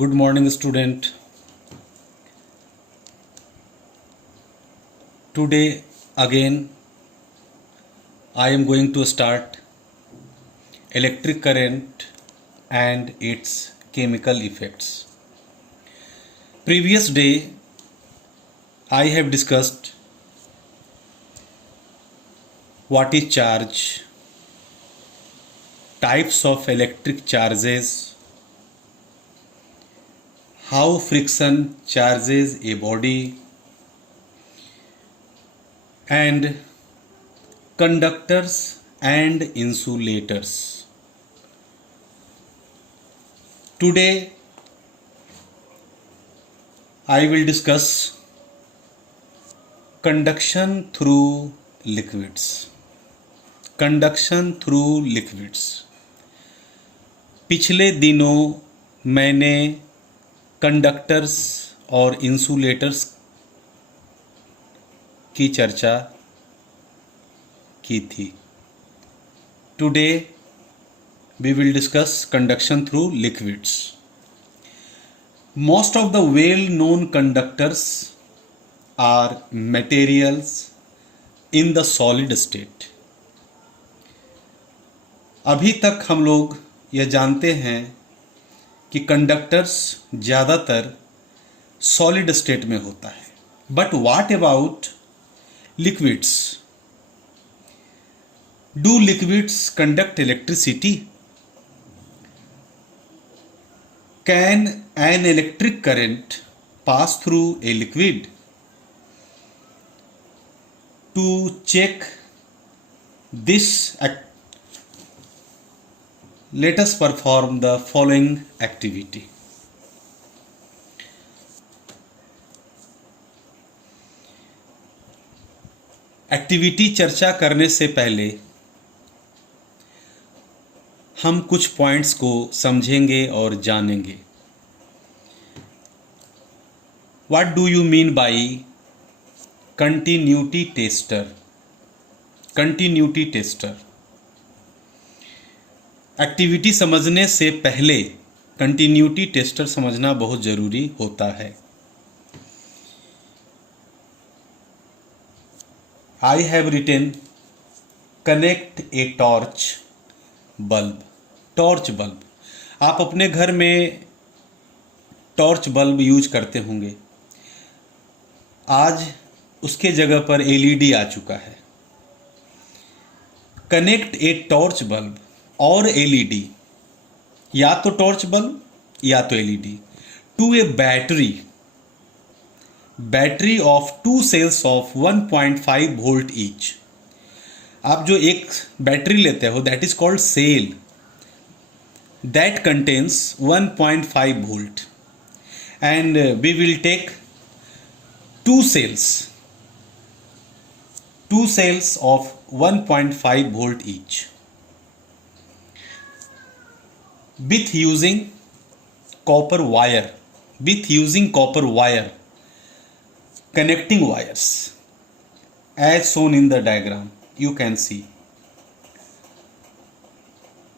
Good morning, student. Today again I am going to start electric current and its chemical effects. Previous day I have discussed what is charge, types of electric charges, how friction charges a body, and conductors and insulators. Today I will discuss conduction through liquids. Conduction through liquids. पिछले दिनों मैंने कंडक्टर्स और इंसुलेटर्स की चर्चा की थी। Today we will discuss conduction through liquids. Most of the well known conductors are materials in the solid state. अभी तक हम लोग यह जानते हैं कि कंडक्टर्स ज़्यादातर सॉलिड स्टेट में होता है। But what about liquids? Do liquids conduct electricity? Can an electric current pass through a liquid? To check this let us perform the following activity. Activity चर्चा करने से पहले हम कुछ पॉइंट्स को समझेंगे और जानेंगे। What do you mean by continuity tester? Continuity tester. Activity समझने से पहले कंटिन्यूटी टेस्टर समझना बहुत ज़रूरी होता है। I have written connect a torch bulb. Torch bulb, आप अपने घर में टॉर्च बल्ब यूज करते होंगे। आज उसके जगह पर एलईडी आ चुका है। कनेक्ट ए टॉर्च बल्ब और एलईडी, या तो टॉर्च बल्ब या तो LED, to a battery of 2 cells of 1.5 volt each. आप जो एक बैटरी लेते हो that is called cell, that contains 1.5 volt and we will take 2 cells of 1.5 volt each with using copper wire, connecting wires as shown in the diagram. You can see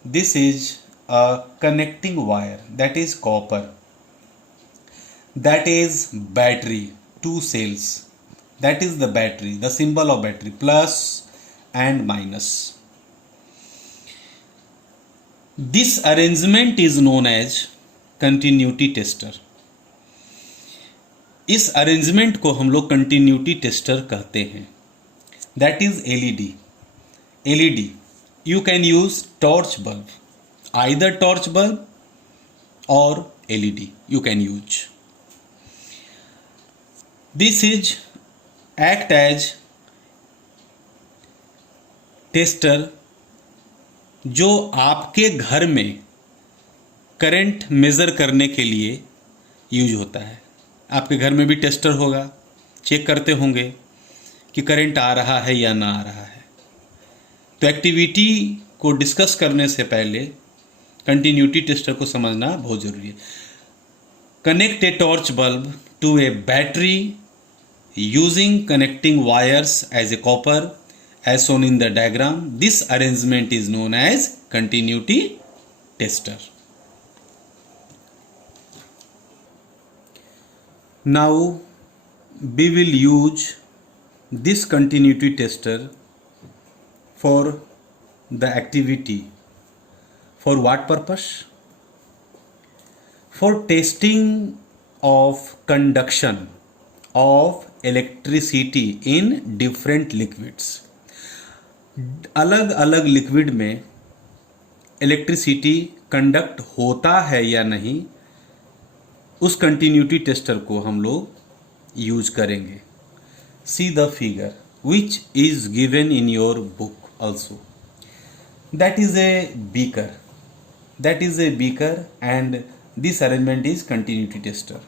this is a connecting wire, that is copper, that is battery, 2 cells, that is the battery, the symbol of battery, plus and minus. This arrangement is known as continuity tester. इस arrangement को हम लोग continuity tester कहते हैं। That is LED. You can use torch bulb, either torch bulb और LED you can use. This is act as tester जो आपके घर में करंट मेज़र करने के लिए यूज होता है। आपके घर में भी टेस्टर होगा, चेक करते होंगे कि करंट आ रहा है या ना आ रहा है। तो एक्टिविटी को डिस्कस करने से पहले कंटिन्यूटी टेस्टर को समझना बहुत ज़रूरी है। Connect a torch bulb to a battery using connecting wires as a copper as shown in the diagram. This arrangement is known as continuity tester. Now we will use this continuity tester for the activity. For what purpose? For testing of conduction of electricity in different liquids. अलग अलग लिक्विड में electricity conduct होता है या नहीं, उस continuity tester को हम लोग यूज करेंगे. See the figure which is given in your book also. That is a beaker. And this arrangement is continuity tester.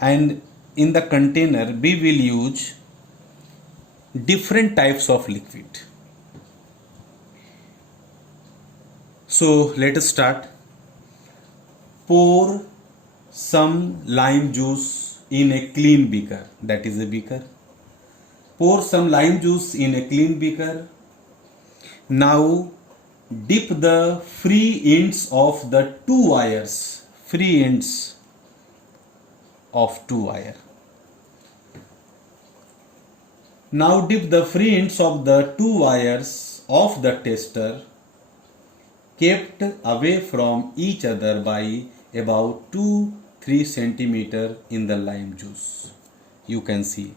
And in the container we will use different types of liquid. So let us start. Pour some lime juice in a clean beaker. That is a beaker. Pour some lime juice in a clean beaker. Now dip the free ends of the two wires. Free ends of two wire. Now dip the free ends of the two wires of the tester, kept away from each other by about 2-3 centimeter in the lime juice. You can see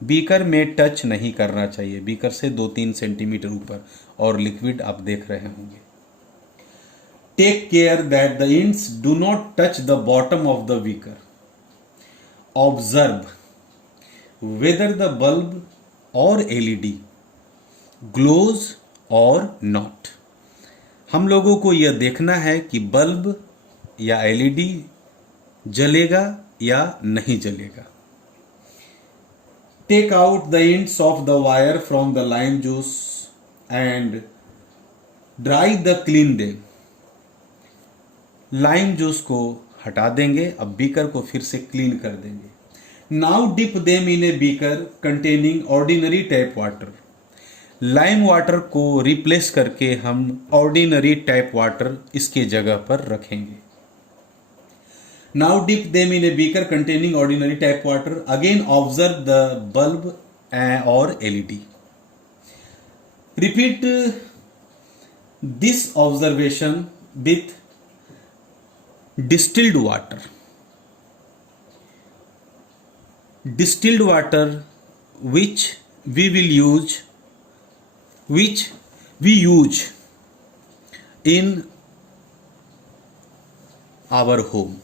beaker में टच नहीं करना चाहिए, बीकर से 2-3 सेंटीमीटर ऊपर, और लिक्विड आप देख रहे होंगे. Take care that the ends do not touch the bottom of the beaker. Observe whether the bulb और एलईडी ग्लोज और नॉट. हम लोगों को यह देखना है कि बल्ब या एलईडी जलेगा या नहीं जलेगा. Take out the ends of the wire from the lime juice and dry the clean them. Lime juice को हटा देंगे, अब बीकर को फिर से क्लीन कर देंगे. Now dip them in a beaker containing ordinary tap water. Lime water को रिप्लेस करके हम ऑर्डिनरी टैप वाटर इसके जगह पर रखेंगे. Now dip them in a beaker containing ordinary tap water. Again observe the bulb or LED. Repeat this observation with distilled water. Distilled water which we use in our home.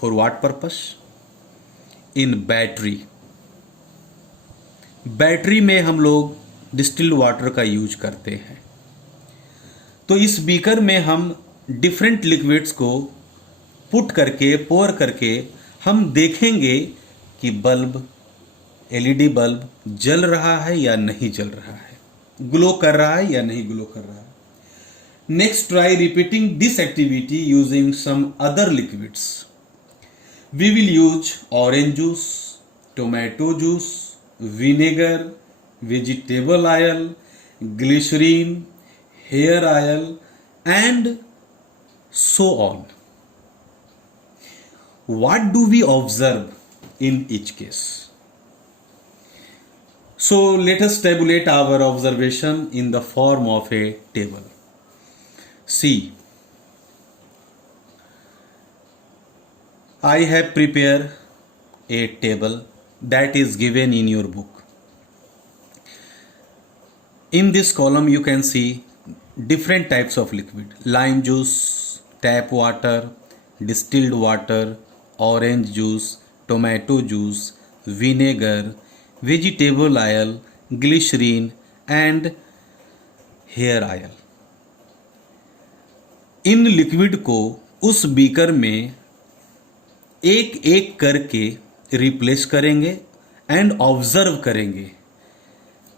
For what purpose? In battery. Battery में हम लोग distilled water का यूज करते हैं. तो इस बीकर में हम डिफरेंट लिक्विड्स को पुट करके, पोर करके हम देखेंगे कि बल्ब, एलईडी बल्ब जल रहा है या नहीं जल रहा है, ग्लो कर रहा है या नहीं ग्लो कर रहा है. Next try repeating this activity using some other liquids. We will use orange juice, tomato juice, vinegar, vegetable oil, glycerin, hair oil, and so on. What do we observe in each case? So let us tabulate our observation in the form of a table. See, I have prepared a table that is given in your book. In this column you can see different types of liquid: lime juice, tap water, distilled water, orange juice, tomato juice, vinegar, vegetable oil, glycerin and hair oil. In liquid को उस बीकर में एक एक करके रिप्लेस करेंगे and observe करेंगे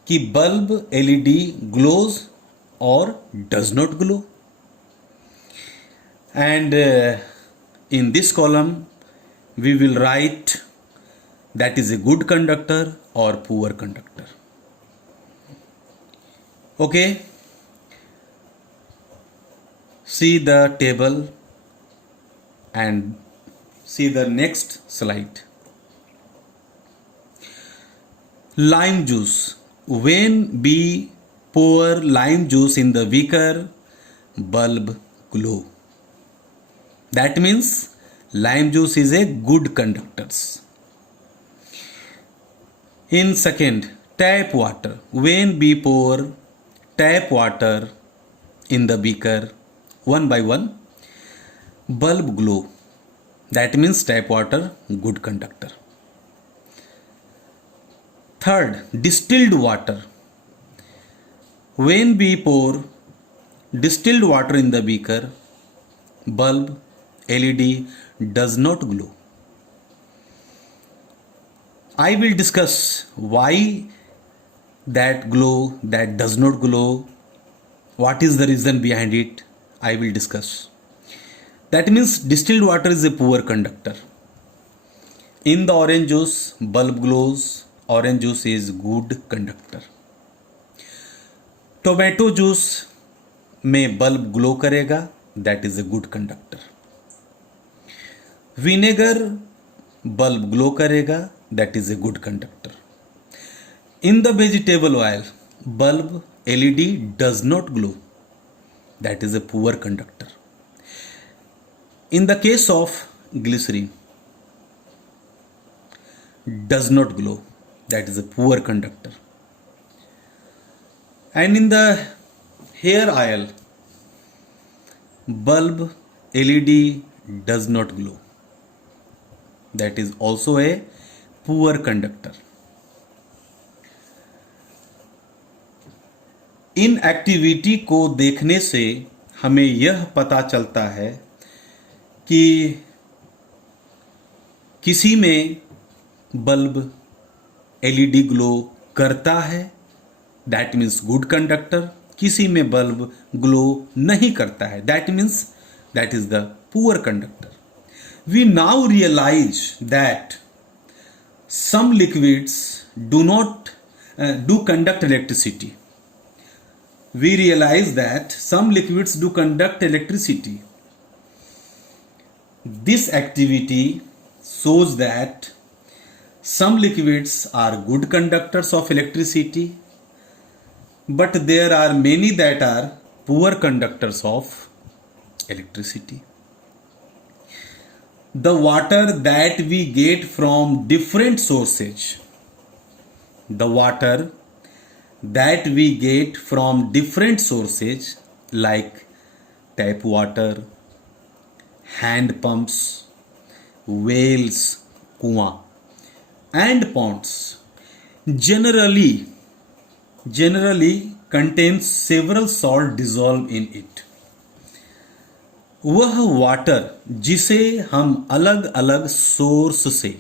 कि bulb, LED glows और does not glow. And in this column we will write that is a good conductor और poor conductor. Okay, see the table and see the next slide. lime juice. When we pour lime juice in the beaker, bulb glow. That means lime juice is a good conductor. In second, tap water. When we pour tap water in the beaker, one by one, bulb glow. That means tap water good conductor. Third, distilled water. When we pour distilled water in the beaker, bulb LED does not glow. I will discuss why that glow, that does not glow, what is the reason behind it. I will discuss. That means distilled water is a poor conductor. In the orange juice, bulb glows. Orange juice is good conductor. Tomato juice में bulb glow करेगा, that is a good conductor. Vinegar bulb glow करेगा, that is a good conductor. In the vegetable oil bulb LED does not glow, that is a poor conductor. In the case of glycerin, does not glow, that is a poor conductor. And in the hair oil, bulb LED does not glow, that is also a poor conductor. In activity को देखने से हमें यह पता चलता है कि किसी में बल्ब LED ग्लो करता है, दैट मीन्स गुड कंडक्टर. किसी में बल्ब ग्लो नहीं करता है, that means that is the poor conductor. We now realise that some liquids do not do conduct electricity. We realise that some liquids do conduct electricity. This activity shows that some liquids are good conductors of electricity, but there are many that are poor conductors of electricity. The water that we get from different sources, the water that we get from different sources like tap water, hand pumps, wells कुआं and ponds generally contains several salt dissolved in it. वह water जिसे हम अलग अलग सोर्स से,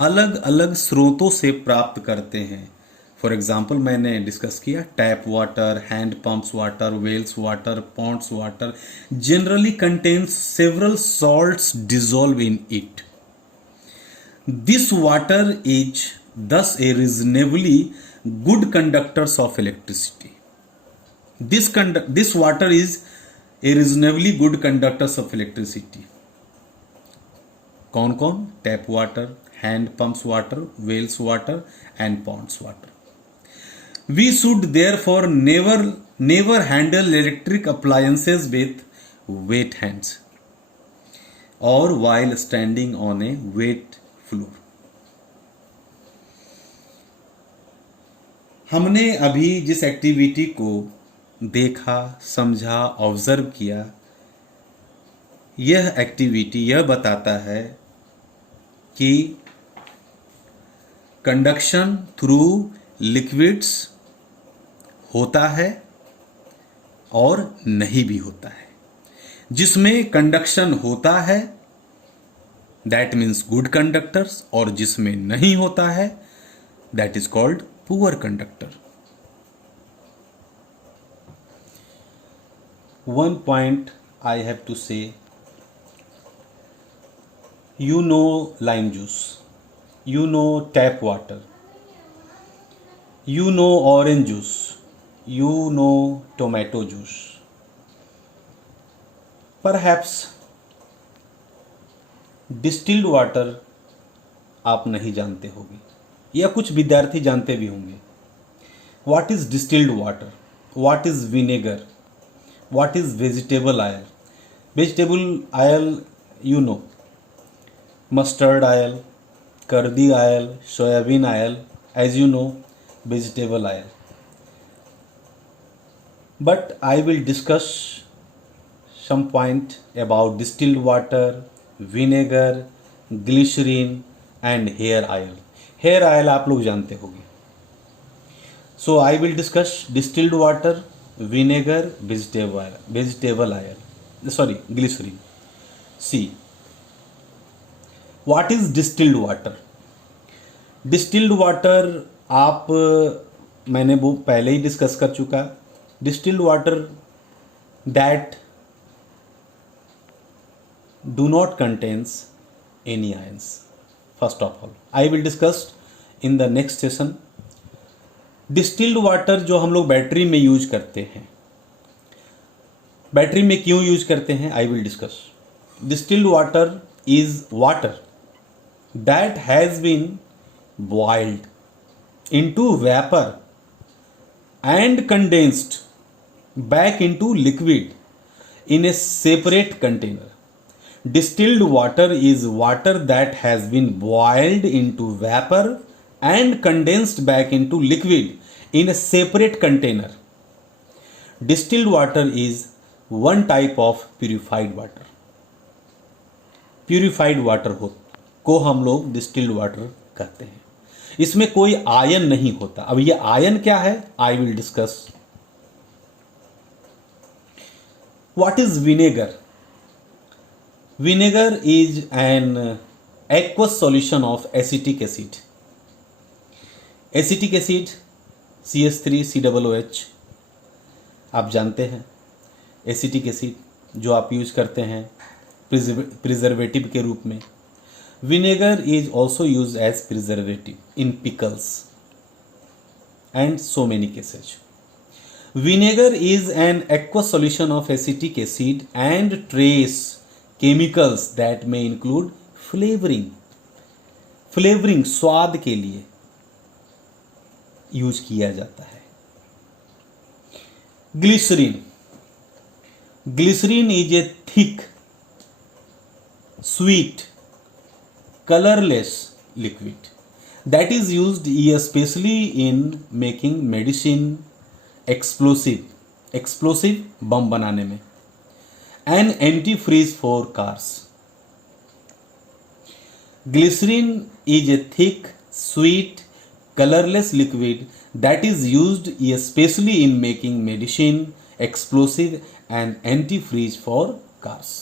अलग अलग स्रोतों से प्राप्त करते हैं, फॉर एग्जाम्पल मैंने डिस्कस किया tap water, hand pumps water, wells water, ponds water, generally contains several salts dissolve in it. This water is thus a reasonably good conductors of electricity. This water is a reasonably good conductors of electricity. कौन कौन? Tap water, hand pumps water, wells water and ponds water. We should therefore never handle electric appliances with wet hands or while standing on a wet floor. हमने अभी जिस एक्टिविटी को देखा, समझा, ऑब्जर्व किया, यह एक्टिविटी यह बताता है कि कंडक्शन थ्रू लिक्विड्स होता है और नहीं भी होता है. जिसमें कंडक्शन होता है दैट मीन्स गुड कंडक्टर्स, और जिसमें नहीं होता है that is called poor conductor. One point I have to say, you know lime juice, you know tap water, you know orange juice, you know tomato juice. Perhaps distilled water आप नहीं जानते होंगे, या कुछ विद्यार्थी जानते भी होंगे। What is distilled water, what is vinegar, what is vegetable oil. Vegetable oil you know, mustard oil, कर्दी oil, soybean oil, as you know vegetable oil. But I will discuss some point about distilled water, vinegar, glycerin and hair oil. Hair oil आप लोग जानते होंगे. So I will discuss distilled water, vinegar, vegetable oil. Sorry, glycerin. See, what is distilled water? Distilled water आप मैंने वो पहले ही डिस्कस कर चुका। Distilled water that do not contains any ions. First of all I will discuss in the next session. Distilled water जो हम लोग बैटरी में यूज करते हैं, बैटरी में क्यों यूज करते हैं, I will discuss. Distilled water is water that has been boiled into vapor and condensed back into liquid in a separate container. Distilled water is water that has been boiled into vapor and condensed back into liquid in a separate container. Distilled water is one type of purified water. Purified water को हम लोग distilled water कहते हैं। इसमें कोई आयन नहीं होता। अब ये आयन क्या है, आई will discuss. What is vinegar? Vinegar is an aqueous solution of acetic acid. Acetic acid CH3COOH आप जानते हैं। एसिटिक एसिड जो आप यूज करते हैं प्रिजर्वेटिव के रूप में। Vinegar is also used as preservative in pickles and so many cases. Vinegar is an aqueous solution of acetic acid and trace chemicals that may include flavoring. Flavoring स्वाद के लिए यूज किया जाता है। Glycerin. Glycerin is a thick, sweet, colorless liquid that is used especially in making medicine, explosive बम बनाने में, and antifreeze for cars. Glycerin is a thick, sweet, colorless liquid that is used especially in making medicine, explosive and antifreeze for cars.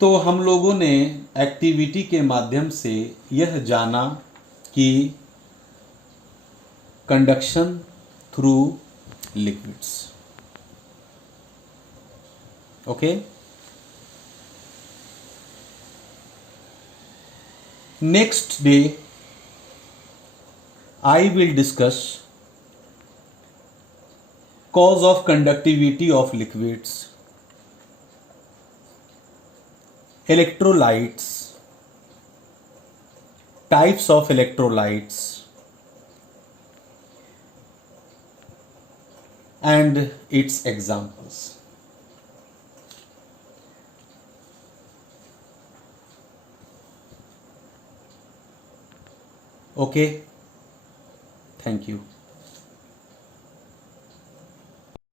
तो हम लोगों ने एक्टिविटी के माध्यम से यह जाना कि conduction through liquids. Okay, next day I will discuss cause of conductivity of liquids, electrolytes, types of electrolytes and its examples. Okay, thank you.